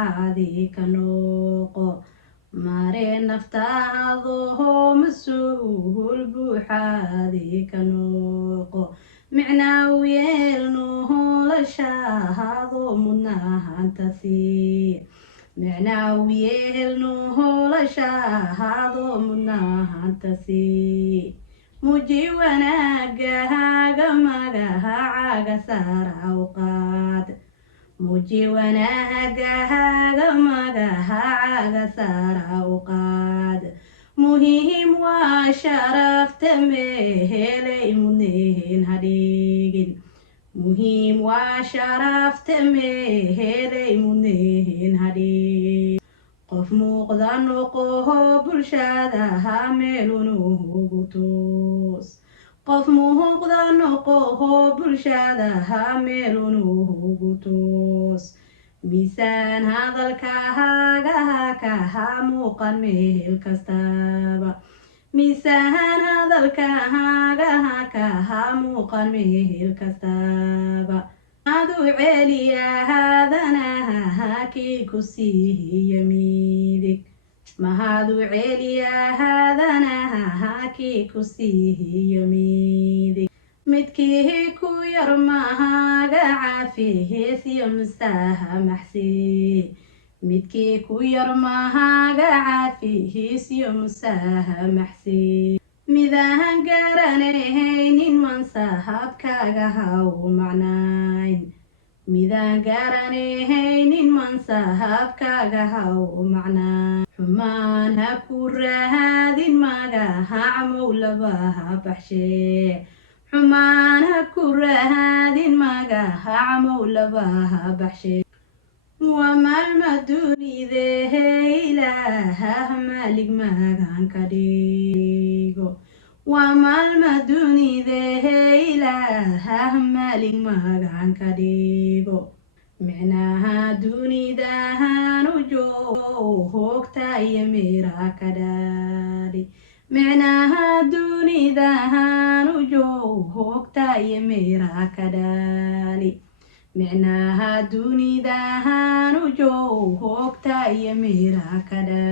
daacadi ka noqo mare naftaado mas-uul buuxaadi ka noqo micnaa u yeelno noloshaado mudnaanta sii micnaa u yeelno noloshaado mudnaanta sii muji wanaagahaaga magahaaga sara u qaad muji wanaagahaaga magahaaga sara u qaad muhiim waa sharafta mehelay mudneen hadhigin muhiim waa sharafta mehelay mudneen hadhigin qof muuqda noqoho bulshadaha meelunugu toos qof muuqda noqoho bulshadaha meelunugu toos miisaan hadalkahaaga kaha muuqan meel kastaba miisaan hadalkahaaga kaha muuqan meel kastaba adu celiya hadanaha kii ku siihiya midig mahadu celiya hadanaha kii ku siihiya midig midkii ku yar mahaga cafihiisyo musahamaxsi midkii ku yar mahaga cafihiisyo musahamaxsi midaan garanaynin mansahabkaaga haw macnayn midaan garanaynin mansahabkaaga haw macnayn xumaan ha ku raadin magahac mowlabaha baxshee xumaan ha ku raadin magahac mowlabaha baxshee waa maalma dunidehe ilaahah maalig magan ka dhigo waa maalma dunidehe ilaahah maalig magan ka dhigo micnaha dunidahan u joogta iyo mira ka dhaadhi micnaha dunidahan u joogta iyo mira ka dhaali micnaha dunidahan u joogta iyo mira ka dhaali